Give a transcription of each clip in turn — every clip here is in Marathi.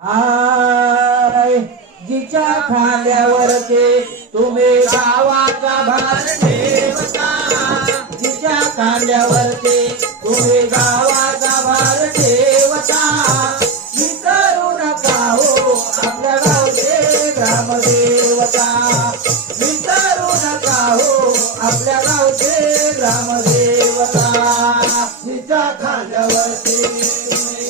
आय जिच्या खांद्यावरचे तुम्ही गावाचा भार ठेवता. जिच्या खांद्यावरचे तुम्ही गावाचा भार ठेवता. विसरू नका हो आपल्या गावचे ग्रामदेवता. विसरू नका हो आपल्या गावचे ग्रामदेवता. जिच्या खांद्यावरचे तुम्ही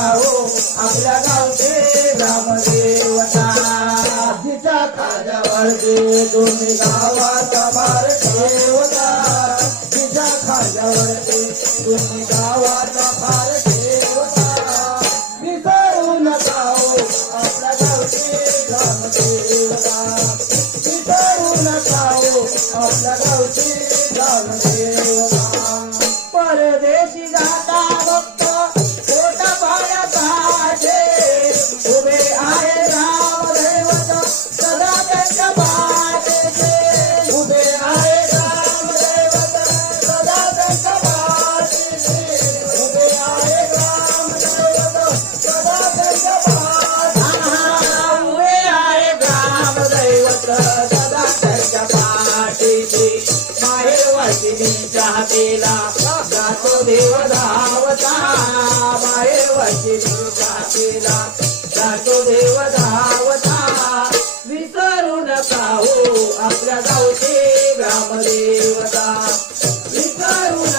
हो आपल्या गावचे ग्रामदेवता. आजीचा खाजावर दे दोन्ही गावाचा मार ठेवता. तिचा खाजावर दे दोन्ही हातेला जातो धावता. बाळेवरची जातो देव धावता. विसरू नका आपल्या गावचे ग्रामदेवता. विसरू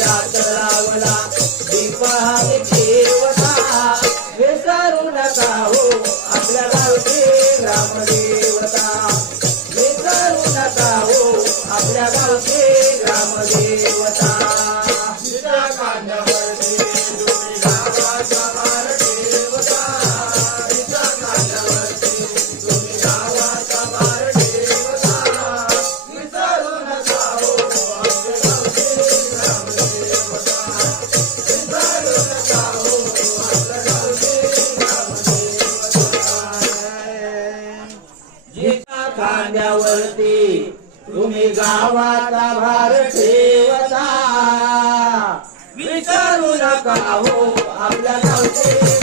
Yeah. खांद्यावरती. तुम्ही गावाचा भार ठेवता. विचारू नका हो आपल्या गावचे